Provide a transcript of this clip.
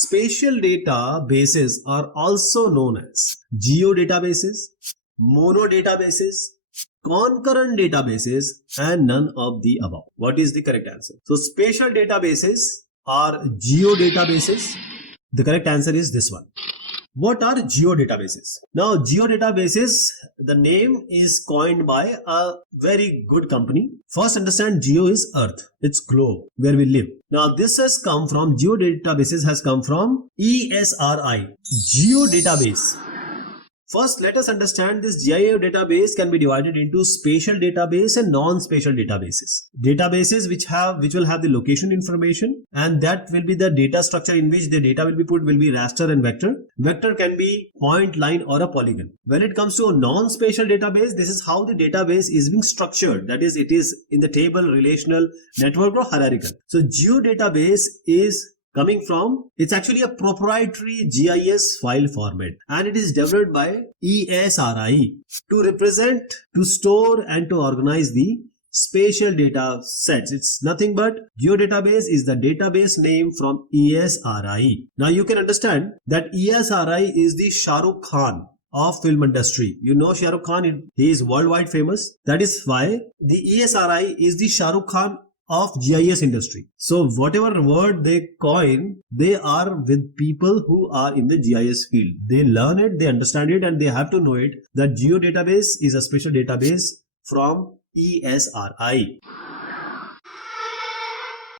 Spatial databases are also known as geodatabases, monodatabases, concurrent databases, and none of the above. What is the correct answer? So spatial databases are geodatabases. The correct answer is this one. What are geodatabases? Now, geodatabases, the name is coined by a very good company. First, understand geo is earth. It's globe where we live. Now, this has come from, geodatabases has come from ESRI, geodatabase. First, let us understand this GIS database can be divided into spatial database and non-spatial databases. Databases which will have the location information, and that will be the data structure in which the data will be put will be raster and vector. Vector can be point, line, or a polygon. When it comes to a non-spatial database, this is how the database is being structured. That is, it is in the table, relational, network, or hierarchical. So geodatabase is coming from, it's actually a proprietary GIS file format, and it is developed by ESRI to represent, to store, and to organize the spatial data sets. It's nothing but geodatabase is the database name from ESRI. Now you can understand that ESRI is the Shah Rukh Khan of film industry. You know Shah Rukh Khan, he is worldwide famous. That is why the ESRI is the Shah Rukh Khan of GIS industry. So whatever word they coin, they are with people who are in the GIS field. They learn it, they understand it, and they have to know it that geodatabase is a special database from ESRI.